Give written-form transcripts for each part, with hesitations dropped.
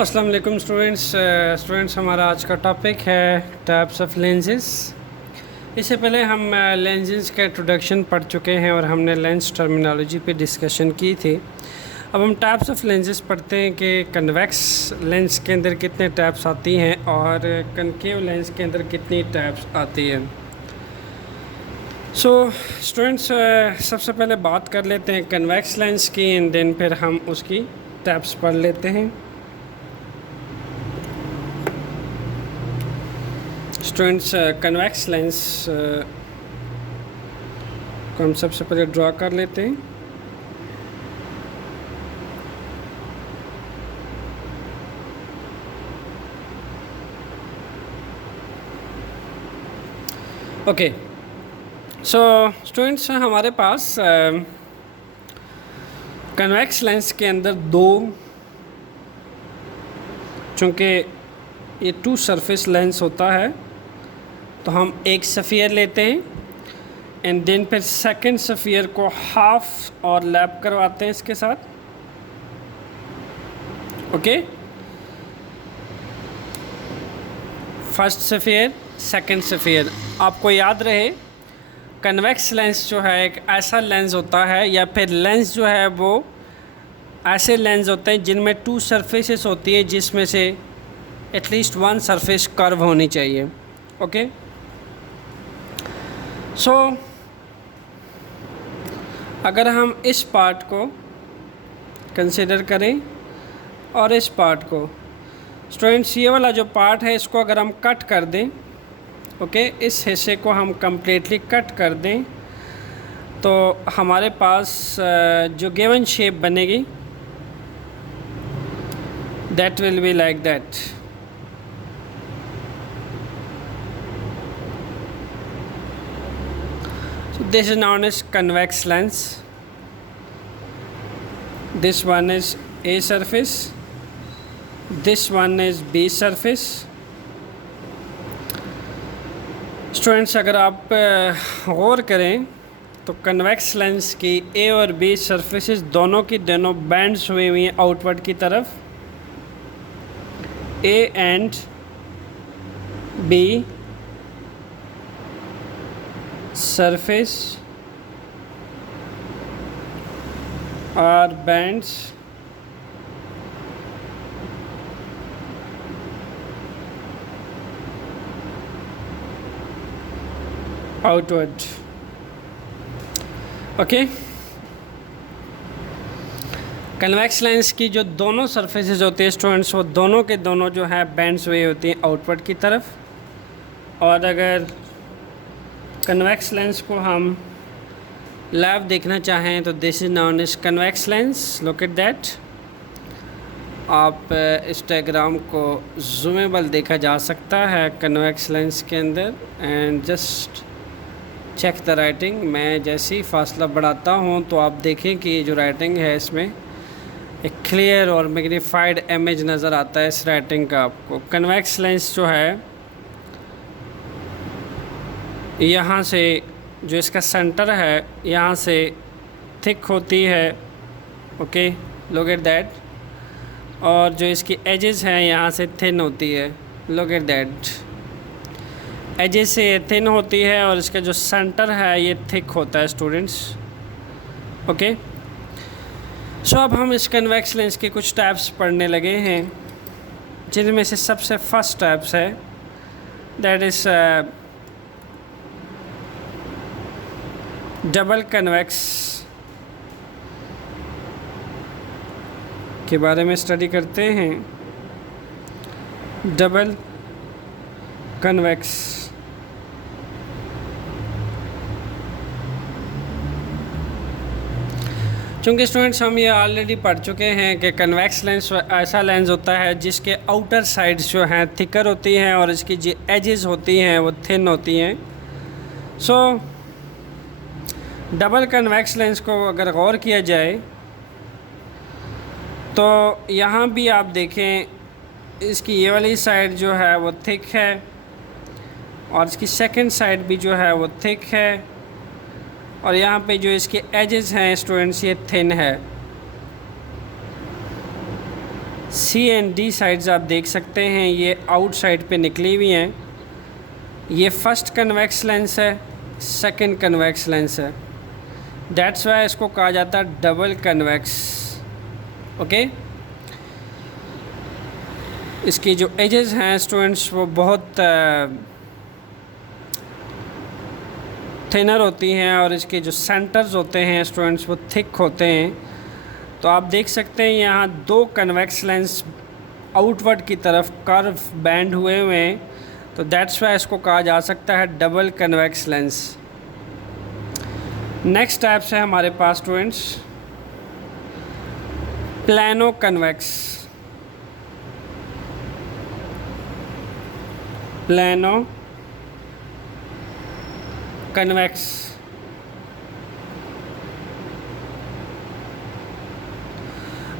अस्सलाम वालेकुम स्टूडेंट्स हमारा आज का टॉपिक है टाइप्स ऑफ लेंसेज। इससे पहले हम लेंसेज का इंट्रोडक्शन पढ़ चुके हैं और हमने लेंस टर्मिनोलॉजी पे डिस्कशन की थी। अब हम टाइप्स ऑफ लेंसेज पढ़ते हैं कि कन्वेक्स लेंस के अंदर कितने टाइप्स आती हैं और कनकेव लेंस के अंदर कितनी टाइप्स आती हैं। सो स्टूडेंट्स सबसे पहले बात कर लेते हैं कन्वेक्स लेंस की एंड देन फिर हम उसकी टाइप्स पढ़ लेते हैं। स्टूडेंट्स कन्वेक्स लेंस को हम सबसे पहले ड्रा कर लेते हैं। ओके सो स्टूडेंट्स हमारे पास कन्वेक्स लेंस के अंदर दो, चूँकि ये टू सरफेस लेंस होता है तो हम एक सफ़ियर लेते हैं एंड देन फिर सेकंड सफ़ियर को हाफ और लैप करवाते हैं इसके साथ। Okay, first sphere second sphere. आपको याद रहे कन्वेक्स लेंस जो है एक ऐसा लेंस होता है या फिर लेंस जो है वो ऐसे लेंस होते हैं जिनमें टू सरफेसेस होती है जिसमें से एटलीस्ट वन सरफेस कर्व होनी चाहिए। ओके सो अगर हम इस पार्ट को कंसिडर करें और इस पार्ट को, स्टूडेंट्स ये वाला जो पार्ट है इसको अगर हम कट कर दें, ओके इस हिस्से को हम कम्प्लीटली कट कर दें तो हमारे पास जो गिवन शेप बनेगी that will be like that. This is known as convex lens. This one is A surface. This one is B surface. Students अगर आप गौर करें तो कन्वेक्स लेंस की ए और बी सरफेसेस दोनों की दोनों बैंड्स हुई हुई हैं आउटवर्ड की तरफ। A and B surface are bands outward। Okay, convex lens की जो दोनों सरफेसेस होती है स्टूडेंट्स वो दोनों के दोनों जो है बैंड्स हुई होती हैं आउटवर्ड की तरफ। और अगर कन्वेक्स लेंस को हम लाइव देखना चाहें तो this is known as convex lens. Look at that. आप इस डायग्राम को जूमेबल देखा जा सकता है कन्वेक्स लेंस के अंदर and just check the writing. मैं जैसे ही फासला बढ़ाता हूँ तो आप देखें कि ये जो राइटिंग है इसमें एक क्लियर और मैग्नीफाइड इमेज नज़र आता है इस राइटिंग का आपको। कन्वेक्स लेंस जो है यहाँ से जो इसका सेंटर है यहाँ से थिक होती है, ओके लुक एट दैट। और जो इसकी एजेस हैं यहाँ से थिन होती है, लुक एट दैट। एजेस से ये थिन होती है और इसका जो सेंटर है ये थिक होता है स्टूडेंट्स। ओके सो अब हम इस कन्वेक्स लेंस के कुछ टाइप्स पढ़ने लगे हैं जिनमें से सबसे फर्स्ट टाइप्स है दैट इज़ डबल कन्वेक्स के बारे में स्टडी करते हैं। डबल कन्वेक्स चूँकि स्टूडेंट्स हम ये ऑलरेडी पढ़ चुके हैं कि कन्वेक्स लेंस ऐसा लेंस होता है जिसके आउटर साइड्स जो हैं थिकर होती हैं और इसकी जो एजेस होती हैं वो थिन होती हैं। सो डबल कन्वेक्स लेंस को अगर गौर किया जाए तो यहाँ भी आप देखें इसकी ये वाली साइड जो है वो थिक है और इसकी सेकंड साइड भी जो है वो थिक है और यहाँ पे जो इसके एजेस हैं स्टूडेंट्स ये थिन है। सी एंड डी साइड्स आप देख सकते हैं, ये आउट साइड पे निकली हुई हैं। ये फर्स्ट कन्वेक्स लेंस है, सेकंड कन्वेक्स लेंस है। दैट्स वाई इसको कहा जाता है डबल कन्वेक्स। ओके, इसकी जो एजेस हैं स्टूडेंट्स वो बहुत थिनर होती हैं और इसके जो सेंटर्स होते हैं स्टूडेंट्स वो थिक होते हैं। तो आप देख सकते हैं यहाँ दो कन्वेक्स लेंस आउटवर्ड की तरफ कर्व बैंड हुए हैं, तो दैट्स वाई इसको कहा जा सकता है double convex lens. Next types है हमारे पास students plano convex. Plano convex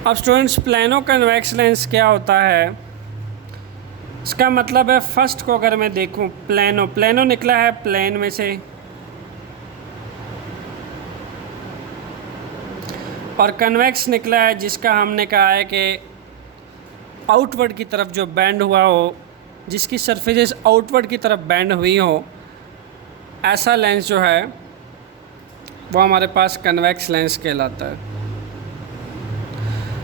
अब स्टूडेंट्स प्लानो कन्वेक्स लेंस क्या होता है, इसका मतलब है फर्स्ट को अगर मैं देखूं, प्लानो प्लानो निकला है प्लेन में से, और कन्वेक्स निकला है जिसका हमने कहा है कि आउटवर्ड की तरफ जो बैंड हुआ हो, जिसकी सरफेसेस आउटवर्ड की तरफ बैंड हुई हो, ऐसा लेंस जो है वो हमारे पास कन्वेक्स लेंस कहलाता है।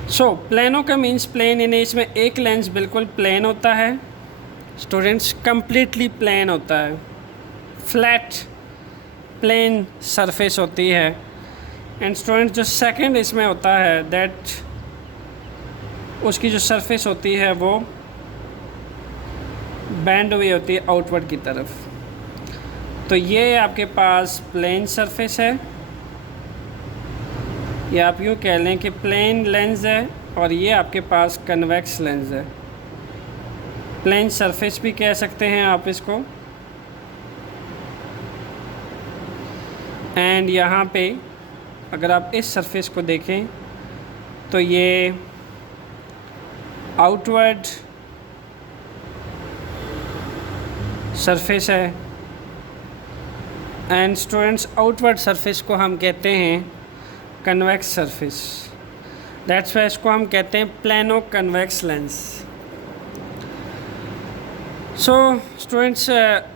सो प्लेनो का मीन्स प्लेन, यानी इसमें एक लेंस बिल्कुल प्लेन होता है स्टूडेंट्स, कम्प्लीटली प्लेन होता है, फ्लैट प्लेन सरफेस होती है। एंड स्टूडेंट्स जो सेकंड इसमें होता है दैट उसकी जो सरफेस होती है वो बैंड हुई होती है आउटवर्ड की तरफ। तो ये आपके पास प्लेन सरफेस है, या आप यूँ कह लें कि प्लेन लेंस है, और ये आपके पास कन्वेक्स लेंस है। प्लेन सरफेस भी कह सकते हैं आप इसको। एंड यहाँ पे अगर आप इस सरफेस को देखें तो ये आउटवर्ड सरफेस है। एंड स्टूडेंट्स आउटवर्ड सरफेस को हम कहते हैं कन्वेक्स सरफेस, दैट्स वाई इसको हम कहते हैं plano convex lens. So students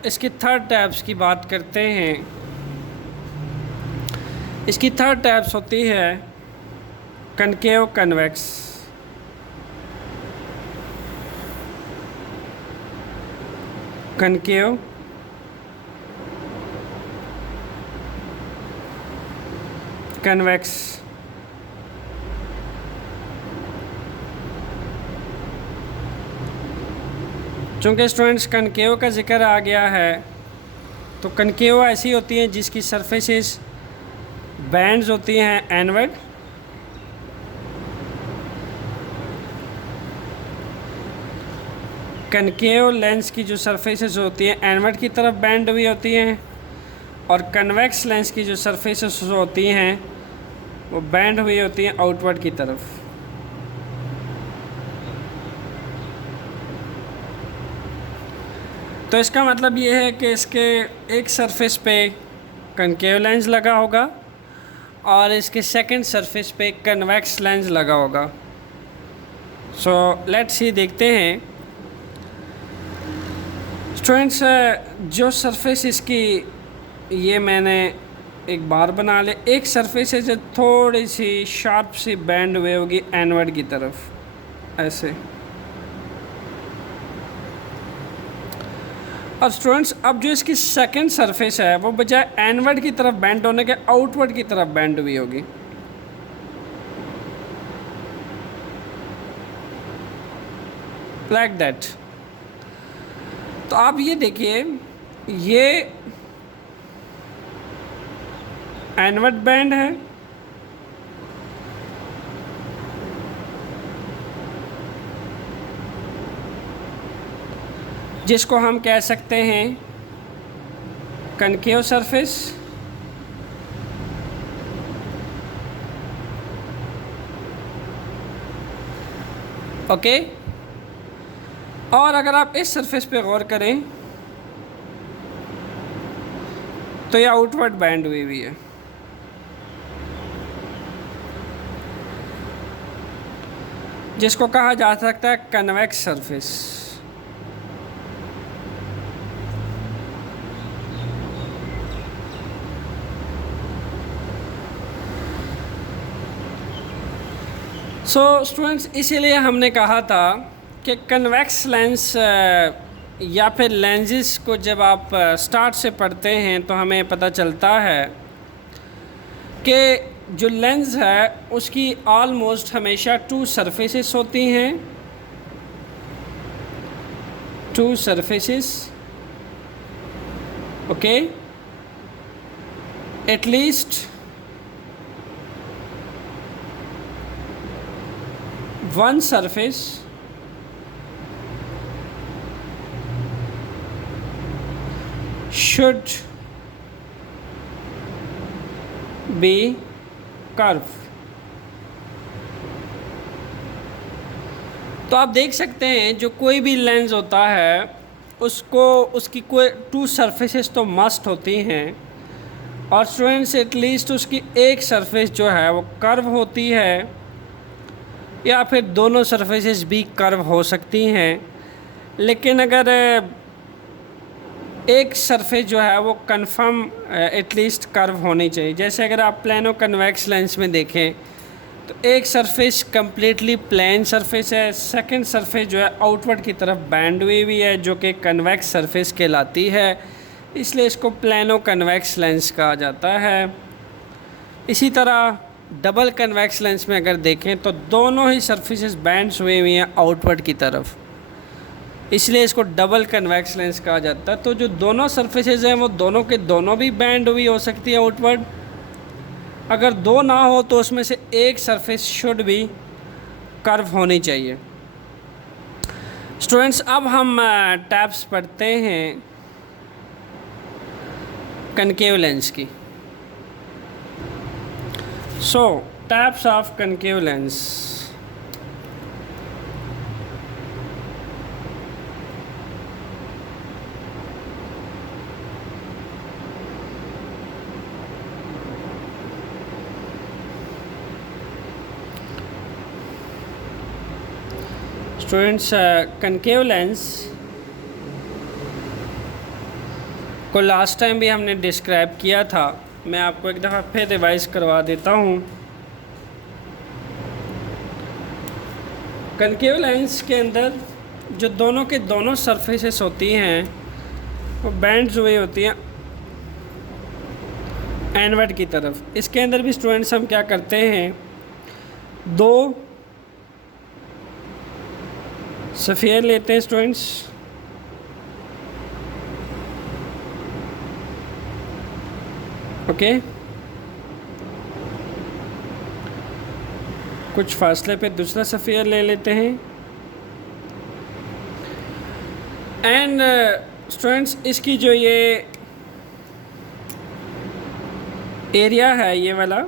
इसकी थर्ड टाइप्स की बात करते हैं। इसकी थर्ड टाइप्स होती है कनकेव कन्वेक्स। कनकेव कन्वेक्स चूँकि स्टूडेंट्स कनकेव का जिक्र आ गया है, तो कनकेव ऐसी होती हैं जिसकी सरफेसेस बैंड्स होती हैं एनवर्ड, कनकेव लेंस की जो सरफेसेस होती हैं एनवर्ड की तरफ बैंड हुई होती हैं, और कन्वेक्स लेंस की जो सरफेसेस होती हैं वो बैंड हुई होती हैं आउटवर्ड की तरफ। तो इसका मतलब ये है कि इसके एक सरफेस पे कनकेव लेंस लगा होगा और इसके सेकंड सरफेस पे कन्वेक्स लेंस लगा होगा। सो लेट्स सी, देखते हैं स्टूडेंट्स जो सरफेस इसकी, ये मैंने एक बार बना ले, एक सरफेस है जो थोड़ी सी शार्प सी बैंड हुई होगी एनवर्ड की तरफ ऐसे। और स्टूडेंट्स अब जो इसकी सेकंड सरफेस है वो बजाय एनवर्ड की तरफ बैंड होने के आउटवर्ड की तरफ बैंड हुई होगी। Like that. तो आप ये देखिए, ये एनवर्ड बैंड है, जिसको हम कह सकते हैं कनकेव सरफेस, ओके। और अगर आप इस सरफेस पे गौर करें तो ये आउटवर्ड बैंड हुई हुई है। जिसको कहा जा सकता है कन्वेक्स सरफेस। सो स्टूडेंट्स, इसीलिए हमने कहा था कि कन्वेक्स लेंस या फिर लेंसेज को जब आप स्टार्ट से पढ़ते हैं तो हमें पता चलता है कि जो लेंस है उसकी ऑलमोस्ट हमेशा टू सरफेसेस होती हैं, to surfaces, okay, at least one surface should be curved। तो आप देख सकते हैं जो कोई भी लेंस होता है उसको उसकी कोई टू सरफेसेस तो मस्ट होती हैं, और स्टूडेंट्स एटलीस्ट उसकी एक सरफेस जो है वो कर्व होती है, या फिर दोनों सरफेसेस भी कर्व हो सकती हैं। लेकिन अगर एक सरफेस जो है वो कंफर्म एटलीस्ट कर्व होनी चाहिए। जैसे अगर आप प्लेनो कन्वेक्स लेंस में देखें तो एक सरफेस कम्प्लीटली प्लेन सरफेस है, सेकंड सरफेस जो है आउटवर्ड की तरफ बैंड हुई हुई है, जो कि कन्वेक्स सरफेस कहलाती है, इसलिए इसको प्लेनो कन्वेक्स लेंस कहा जाता है। इसी तरह डबल कन्वेक्स लेंस में अगर देखें तो दोनों ही सरफेसेस बैंड्स हुए हुई हैं आउटवर्ड की तरफ, इसलिए इसको डबल कन्वेक्स लेंस कहा जाता है। तो जो दोनों सरफेसेस हैं वो दोनों के दोनों भी बैंड हुई हो सकती है आउटवर्ड। अगर दो ना हो तो उसमें से एक सरफेस शुड भी कर्व होनी चाहिए। स्टूडेंट्स, अब हम टैप्स पढ़ते हैं कनकेव लेंस की। So, types of concave lens. Students, concave lens को लास्ट टाइम भी हमने डिस्क्राइब किया था, मैं आपको एक दफ़ा फिर रिवाइज करवा देता हूँ। कनकेव लेंस के अंदर जो दोनों के दोनों सरफेसेस होती हैं वो बैंड्स हुई होती हैं एनवर्ड की तरफ। इसके अंदर भी स्टूडेंट्स हम क्या करते हैं, दो सफ़ियर लेते हैं स्टूडेंट्स, ओके, कुछ फासले पे दूसरा सफ़ियर ले लेते हैं, एंड स्टूडेंट्स इसकी जो ये एरिया है ये वाला,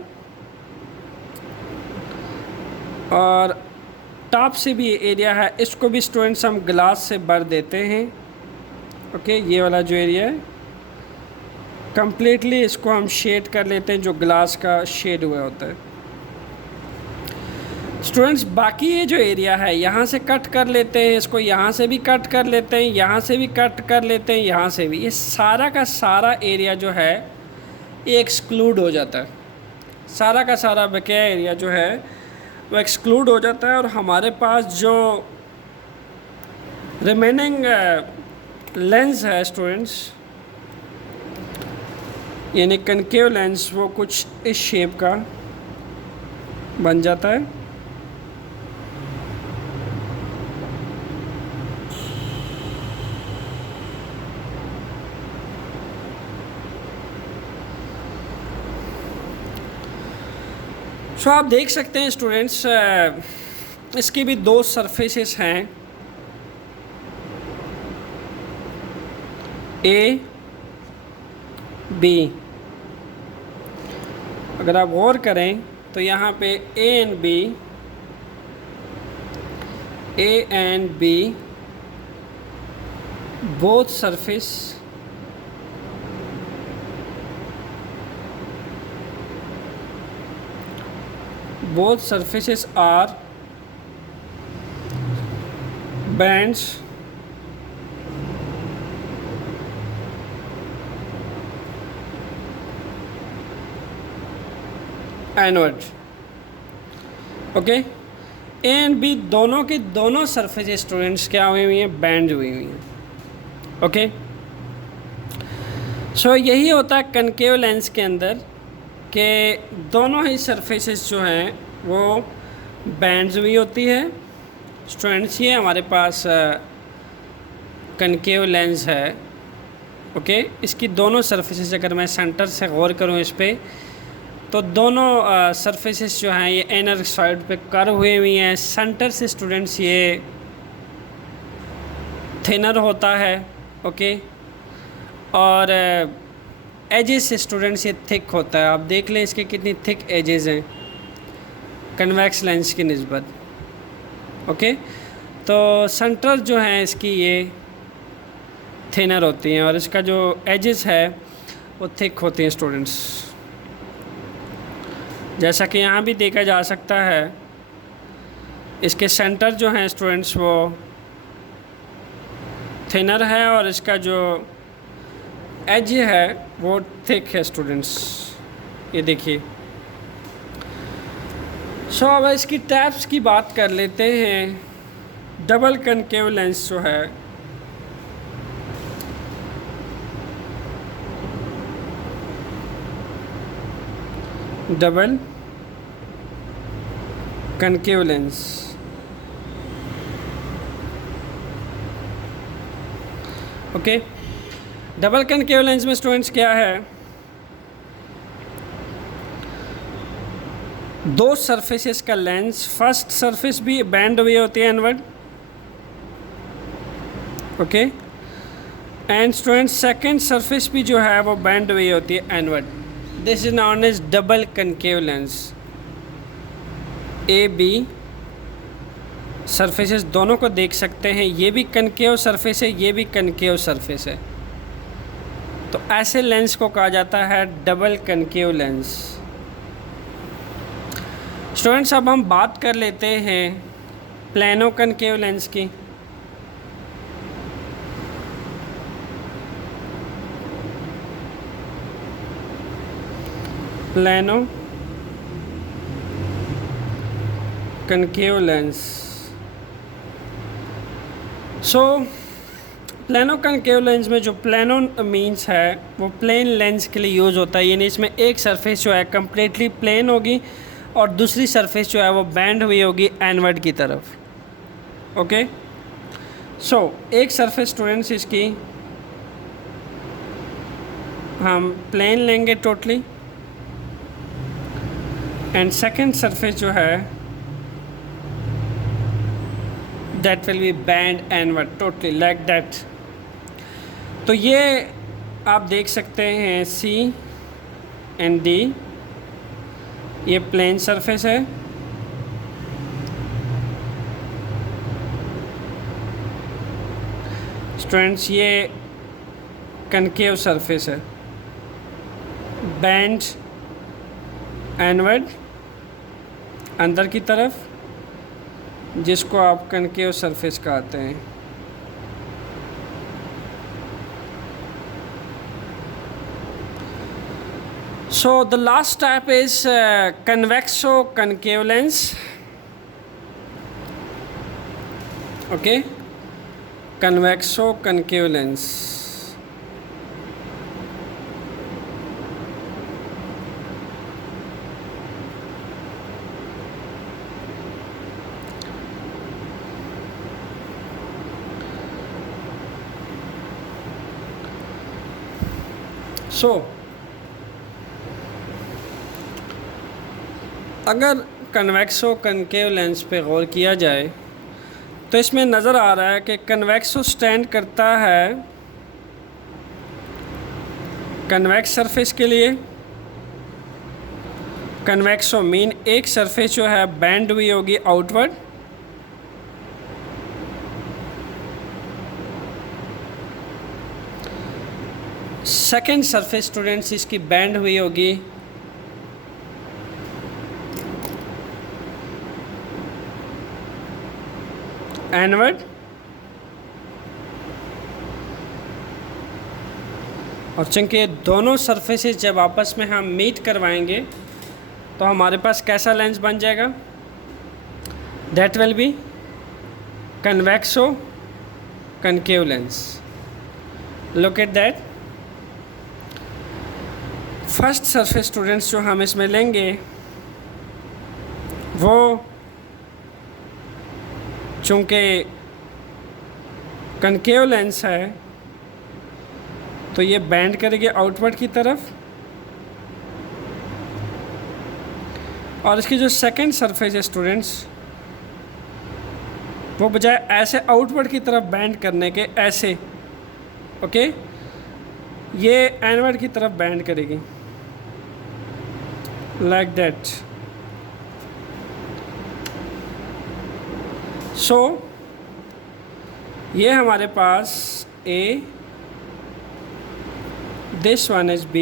और टॉप से भी ये एरिया है, इसको भी स्टूडेंट्स हम ग्लास से भर देते हैं, ओके। ये वाला जो एरिया है कम्प्लीटली इसको हम शेड कर लेते हैं, जो ग्लास का शेड हुआ होता है। स्टूडेंट्स, बाकी ये जो एरिया है यहाँ से कट कर लेते हैं, इसको यहाँ से भी कट कर लेते हैं, यहाँ से भी कट कर लेते हैं, यहाँ से भी, ये सारा का सारा एरिया जो है ये एक्सक्लूड हो जाता है। सारा का सारा बकाया एरिया जो है वो एक्सक्लूड हो जाता है, और हमारे पास जो रिमेनिंग लेंस है स्टूडेंट्स, यानी कनकेव लेंस, वो कुछ इस शेप का बन जाता है। सो आप देख सकते हैं स्टूडेंट्स, इसकी भी दो सरफेसेस हैं, ए बी। अगर आप गौर करें तो यहाँ पे A and B both surfaces are bends inward. Okay, A and B दोनों की दोनों सरफेस स्टूडेंट्स क्या हुई हुई हैं, बैंड हुई हुई हैं। ओके, सो यही होता है कनकेव लेंस के अंदर कि दोनों ही सरफेसेस जो हैं वो बैंड्स हुई होती है। स्टूडेंट्स ये हमारे पास कनकेव लेंस है। ओके, इसकी दोनों सरफेसेस अगर मैं सेंटर से गौर करूँ इस पर, तो दोनों सरफेसेस जो हैं ये इनर साइड पे कर्व हुए हुई हैं। सेंटर से स्टूडेंट्स ये थिनर होता है। ओके, और एजेस से स्टूडेंट्स ये थिक होता है। आप देख लें इसके कितनी थिक एजेस हैं कन्वेक्स लेंस की निस्बत। ओके, तो सेंटर जो है इसकी ये थिनर होती हैं और इसका जो एजेस है वो थिक होती हैं स्टूडेंट्स, जैसा कि यहाँ भी देखा जा सकता है। इसके सेंटर जो हैं स्टूडेंट्स वो थिनर है और इसका जो एज है वो थिक है स्टूडेंट्स, ये देखिए। सो अब इसकी टैप्स की बात कर लेते हैं। डबल कनकेव लेंस जो है double concave lens, okay. Double concave lens में स्टूडेंट्स क्या है, दो सरफेसेस का लेंस, फर्स्ट सरफेस भी बैंड हुई होती है inward, okay, and students second surface भी जो है वो बैंड हुई होती है inward. This is known as double concave lens. A B surfaces दोनों को देख सकते हैं, ये भी कनकेव सरफेस है, ये भी कनकेव सरफेस है, तो ऐसे लेंस को कहा जाता है डबल कनकेव लेंस। स्टूडेंट्स अब हम बात कर लेते हैं प्लेनो कनकेव लेंस की। Plano concave lens. So plano concave lens में जो प्लेनो मीन्स है वो प्लेन लेंस के लिए यूज़ होता है, यानी इसमें एक सरफेस जो है कम्प्लीटली प्लेन होगी और दूसरी सरफेस जो है वो बैंड हुई होगी एनवर्ड की तरफ। ओके, सो एक सरफेस स्टूडेंट्स इसकी हम प्लेन लेंगे टोटली, एंड सेकंड सरफेस जो है that will be bend inward totally like that। तो ये आप देख सकते हैं C एंड D, ये प्लेन सरफेस है, स्टूडेंट्स ये कनकेव सरफेस है, बैंड इनवर्ड अंदर की तरफ, जिसको आप कनकेव सरफेस कहते हैं। So the last type is convexo concave lens. Okay, convexo concave lens. So अगर कन्वेक्सो कनकेव लेंस पे गौर किया जाए तो इसमें नज़र आ रहा है कि कन्वेक्सो स्टैंड करता है कन्वेक्स सरफेस के लिए। कन्वेक्सो मीन एक सरफेस जो है बैंड हुई होगी आउटवर्ड, सेकेंड सरफेस स्टूडेंट्स इसकी बैंड हुई होगी एनवर्ड, और चूँकि ये दोनों सरफेसेस जब आपस में हम मीट करवाएंगे तो हमारे पास कैसा लेंस बन जाएगा? That will be convexo concave lens. Look at that. First surface students जो हम इसमें लेंगे वो चूँकि कनकेव लेंस है तो ये बेंड करेंगे आउटवर्ड की तरफ, और इसकी जो सेकंड सरफेस है स्टूडेंट्स वो बजाय ऐसे आउटवर्ड की तरफ बेंड करने के ऐसे, ओके, ये एनवर्ड की तरफ बेंड करेगी लाइक दैट। सो ये हमारे पास A, this one is B,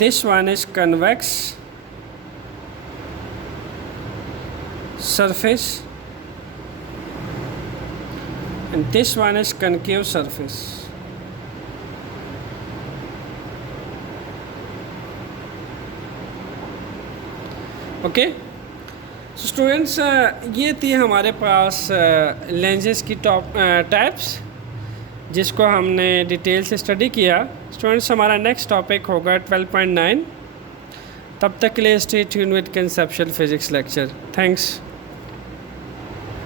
this one is convex surface and this one is concave surface. Okay students, ये थी हमारे पास लेंसेज की टाइप्स जिसको हमने डिटेल से स्टडी किया। स्टूडेंट्स, हमारा नेक्स्ट टॉपिक होगा 12.9। तब तक के लिए stay tune with conceptual physics lecture. Thanks.